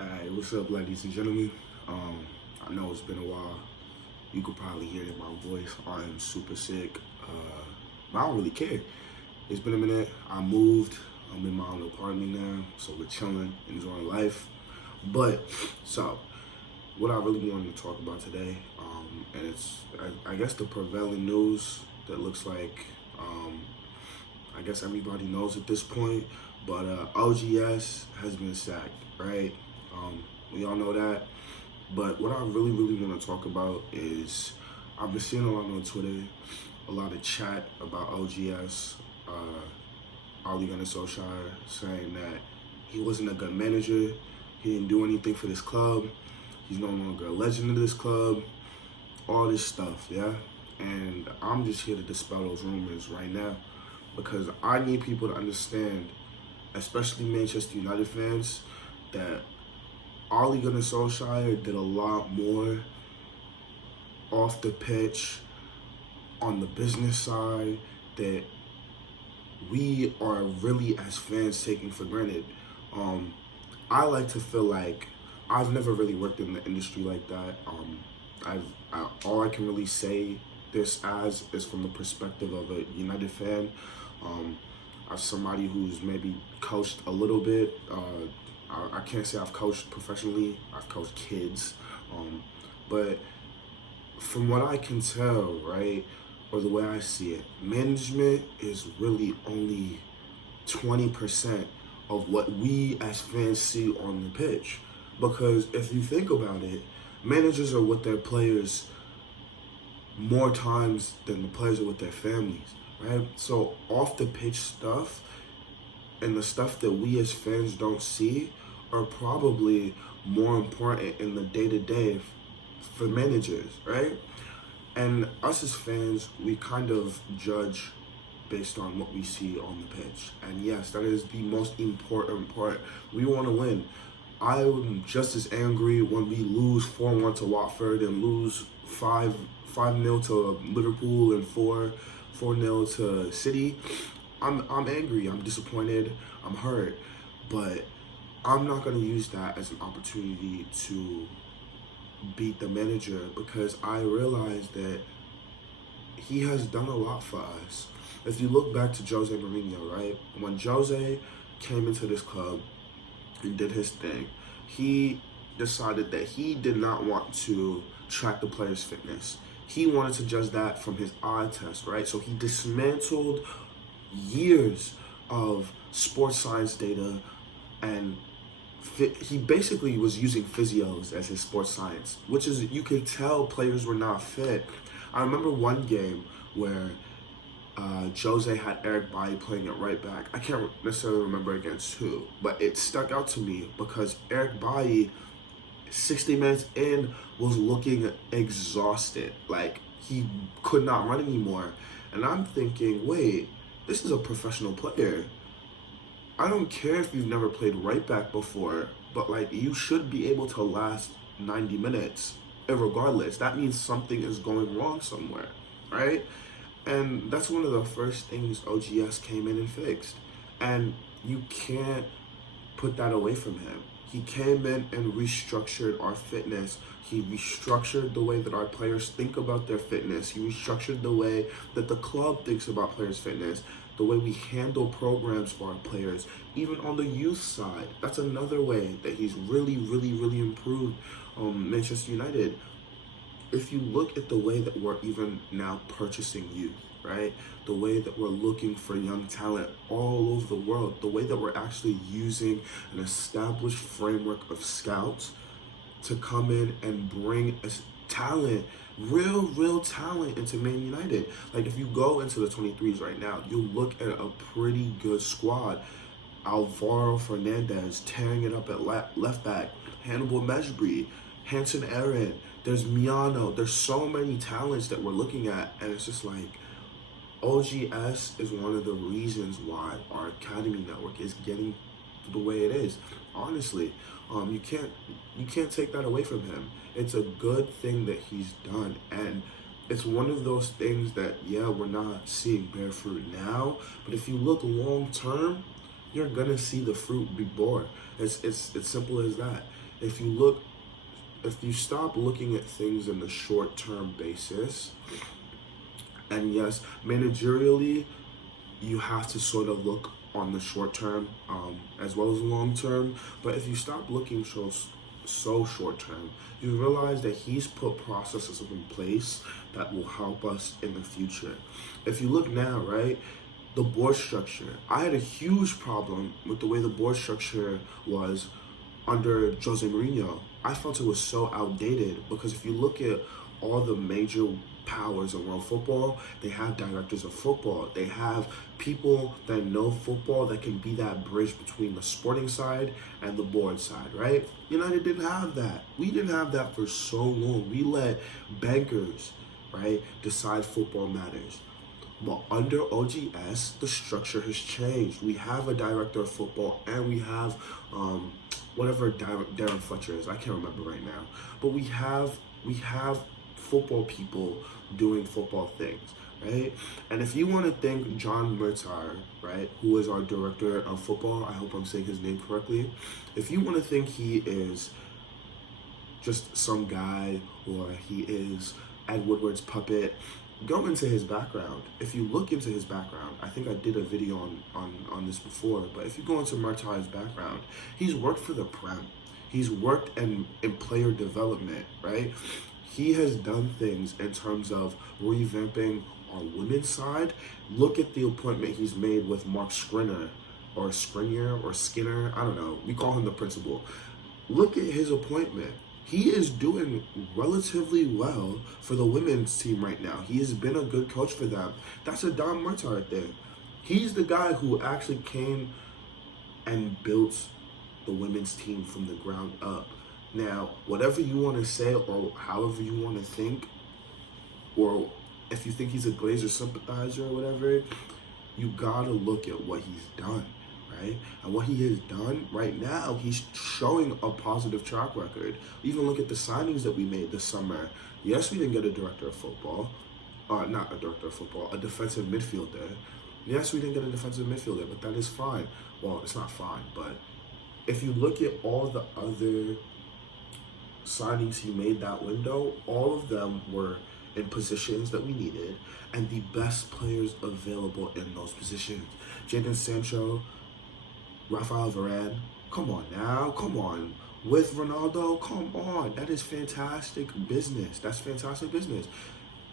Alright, what's up, ladies and gentlemen? I know it's been a while. You could probably hear it in my voice. I am super sick, but I don't really care. It's been a minute. I moved. I'm in my own apartment now, so we're chilling, enjoying life. But so, what I really wanted to talk about today, and I guess the prevailing news that looks like, I guess everybody knows at this point, but OGS has been sacked, right? We all know that. But what I really want to talk about is I've been seeing a lot on Twitter, a lot of chat about OGS, Ole Solskjaer, saying that he wasn't a good manager, he didn't do anything for this club, he's no longer a legend of this club, all this stuff, yeah? And I'm just here to dispel those rumors right now because I need people to understand, especially Manchester United fans, that Ole Solskjaer did a lot more off the pitch on the business side that we are really as fans taking for granted. I like to feel like I've never really worked in the industry like that. All I can really say this as is from the perspective of a United fan, as somebody who's maybe coached a little bit. I can't say I've coached professionally. I've coached kids, but from what I can tell, right, or the way I see it, management is really only 20% of what we as fans see on the pitch. Because if you think about it, managers are with their players more times than the players are with their families, right? So off the pitch stuff and the stuff that we as fans don't see are probably more important in the day-to-day for managers, right? And us as fans, we kind of judge based on what we see on the pitch. And yes, that is the most important part. We want to win. I'm just as angry when we lose 4-1 to Watford and lose 5-0 to Liverpool and 4-0 to City. I'm angry, I'm disappointed, I'm hurt, but I'm not going to use that as an opportunity to beat the manager because I realize that he has done a lot for us. If you look back to Jose Mourinho, right? When Jose came into this club and did his thing, he decided that he did not want to track the players' fitness. He wanted to judge that from his eye test, right? So he dismantled years of sports science data, and he basically was using physios as his sports science, which is, you could tell players were not fit. I remember one game where Jose had Eric Bailly playing at right back. I can't necessarily remember against who, but it stuck out to me because Eric Bailly, 60 minutes in, was looking exhausted. Like, he could not run anymore. And I'm thinking, wait, this is a professional player. I don't care if you've never played right back before, but like, you should be able to last 90 minutes regardless. That means something is going wrong somewhere, right? And that's one of the first things OGS came in and fixed. And you can't put that away from him. He came in and restructured our fitness. He restructured the way that our players think about their fitness. He restructured the way that the club thinks about players' fitness, the way we handle programs for our players, even on the youth side. That's another way that he's really improved Manchester United. If you look at the way that we're even now purchasing youth, right? The way that we're looking for young talent all over the world, the way that we're actually using an established framework of scouts to come in and bring us talent, real talent into Man United. Like, if you go into the 23s right now, you look at a pretty good squad. Alvaro Fernandez tearing it up at left back, Hannibal Mejbri, Hanson Aaron, there's Miano, there's so many talents that we're looking at, and it's just like, OGS is one of the reasons why our academy network is getting the way it is. Honestly, you can't take that away from him. It's a good thing that he's done, and it's one of those things that, yeah, we're not seeing bear fruit now, but if you look long term, you're gonna see the fruit be born. It's simple as that. if you stop looking at things in the short-term basis, and yes, managerially, you have to sort of look on the short term as well as the long term. But if you stop looking so short term, you realize that he's put processes in place that will help us in the future. If you look now, right, the board structure, I had a huge problem with the way the board structure was under Jose Mourinho. I felt it was so outdated because if you look at all the major powers of world football, they have directors of football. They have people that know football that can be that bridge between the sporting side and the board side, right? United didn't have that. We didn't have that for so long. We let bankers, right, decide football matters. But under OGS, the structure has changed. We have a director of football and we have whatever Darren Fletcher is. I can't remember right now. But we have football people doing football things, right? And if you want to thank John Murtaugh, right, who is our director of football, I hope I'm saying his name correctly. If you want to think he is just some guy or he is Ed Woodward's puppet, go into his background. If you look into his background, I think I did a video on this before, but if you go into Murtaugh's background, he's worked for the Prem. He's worked in player development, right? He has done things in terms of revamping our women's side. Look at the appointment he's made with Mark Skinner, I don't know. We call him the principal. Look at his appointment. He is doing relatively well for the women's team right now. He has been a good coach for them. That's a Don Murtaugh right there. He's the guy who actually came and built the women's team from the ground up. Now, whatever you want to say or however you want to think, or if you think he's a Glazer sympathizer or whatever, you gotta look at what he's done, right? And what he has done right now, he's showing a positive track record. Even look at the signings that we made this summer. Yes, we didn't get a director of football, not a director of football, a defensive midfielder. Yes, we didn't get a defensive midfielder, but that is fine. Well, it's not fine, but if you look at all the other signings he made that window, all of them were in positions that we needed and the best players available in those positions. Jadon Sancho, Rafael Varane, come on now, come on. With Ronaldo, come on. That is fantastic business. That's fantastic business.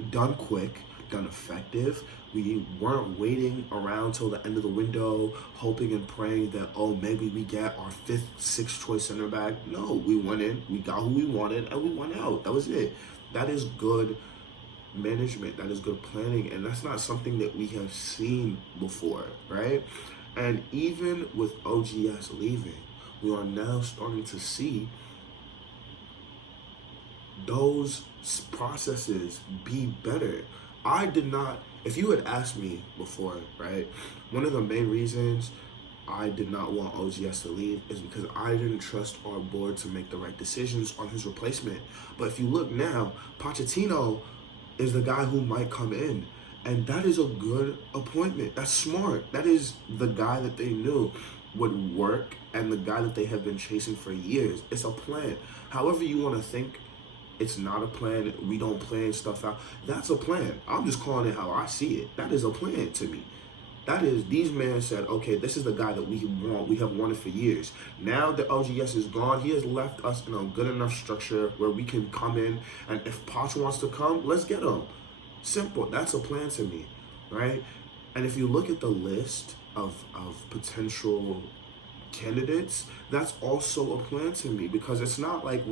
Done quick, done effective. We weren't waiting around till the end of the window, hoping and praying that, oh, maybe we get our 5th, 6th choice center back. No, we went in, we got who we wanted, and we went out. That was it. That is good management. That is good planning. And that's not something that we have seen before, right? And even with OGS leaving, we are now starting to see those processes be better. I did not, if you had asked me before, right, one of the main reasons I did not want OGS to leave is because I didn't trust our board to make the right decisions on his replacement. But if you look now, Pochettino is the guy who might come in. And that is a good appointment. That's smart. That is the guy that they knew would work and the guy that they have been chasing for years. It's a plan. However you want to think, it's not a plan. We don't plan stuff out. That's a plan. I'm just calling it how I see it. That is a plan to me. That is, these men said, okay, this is the guy that we want. We have wanted for years. Now that OGS is gone, he has left us in a good enough structure where we can come in, and if Poch wants to come, let's get him. Simple. That's a plan to me, right? And if you look at the list of potential candidates, that's also a plan to me, because it's not like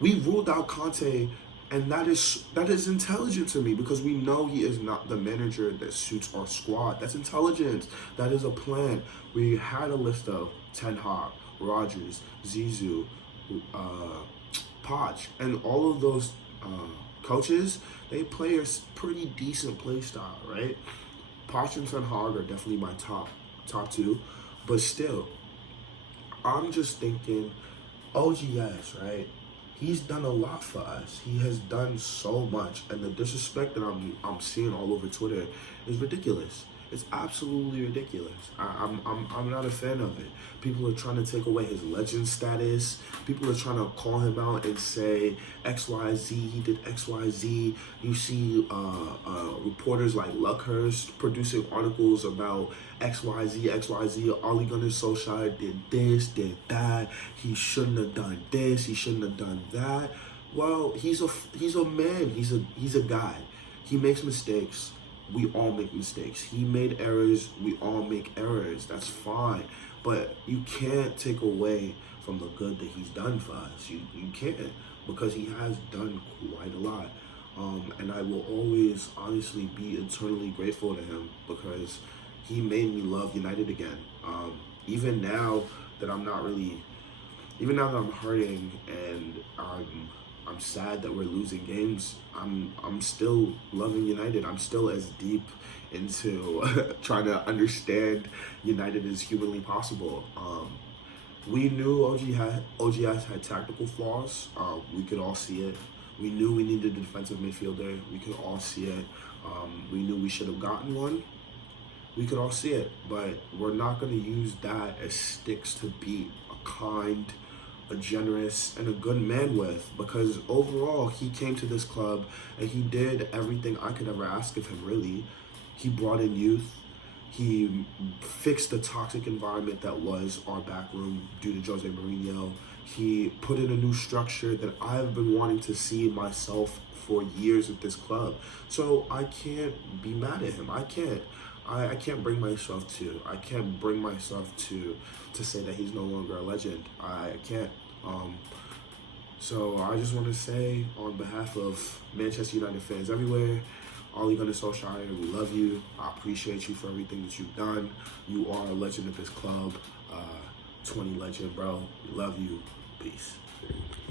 we ruled out Conte, and that is intelligent to me, because we know he is not the manager that suits our squad. That's intelligence. That is a plan. We had a list of Ten Hag, Rodgers, Zizou, Poch, and all of those coaches, they play a pretty decent play style, right? Poch and Ten Hag are definitely my top two, but still, I'm just thinking, OGS, right? He's done a lot for us. He has done so much, and the disrespect that I'm seeing all over Twitter is ridiculous. It's absolutely ridiculous. I'm not a fan of it. People are trying to take away his legend status. People are trying to call him out and say XYZ, he did XYZ. You see reporters like Luckhurst producing articles about XYZ. Ole Gunnar Solskjaer did this, did that. He shouldn't have done this. He shouldn't have done that. Well, he's a man. He's a guy. He makes mistakes. We all make mistakes. He made errors. We all make errors. That's fine. But you can't take away from the good that he's done for us. You can't, because he has done quite a lot. And I will always honestly be eternally grateful to him, because he made me love United again. Even now that I'm hurting and I'm sad that we're losing games, I'm still loving United. I'm still as deep into trying to understand United as humanly possible. We knew OGS had tactical flaws. We could all see it. We knew we needed a defensive midfielder. We could all see it. We knew we should have gotten one. We could all see it. But we're not going to use that as sticks to beat a kind, a generous, and a good man with, because overall he came to this club and he did everything I could ever ask of him, really. He brought in youth. He fixed the toxic environment that was our back room due to Jose Mourinho. He put in a new structure that I've been wanting to see myself for years at this club. So I can't be mad at him. I can't bring myself to say that he's no longer a legend. I can't. So I just want to say, on behalf of Manchester United fans everywhere, Ole Gunnar Solskjaer, we love you. I appreciate you for everything that you've done. You are a legend of this club. 20 legend, bro. We love you. Peace.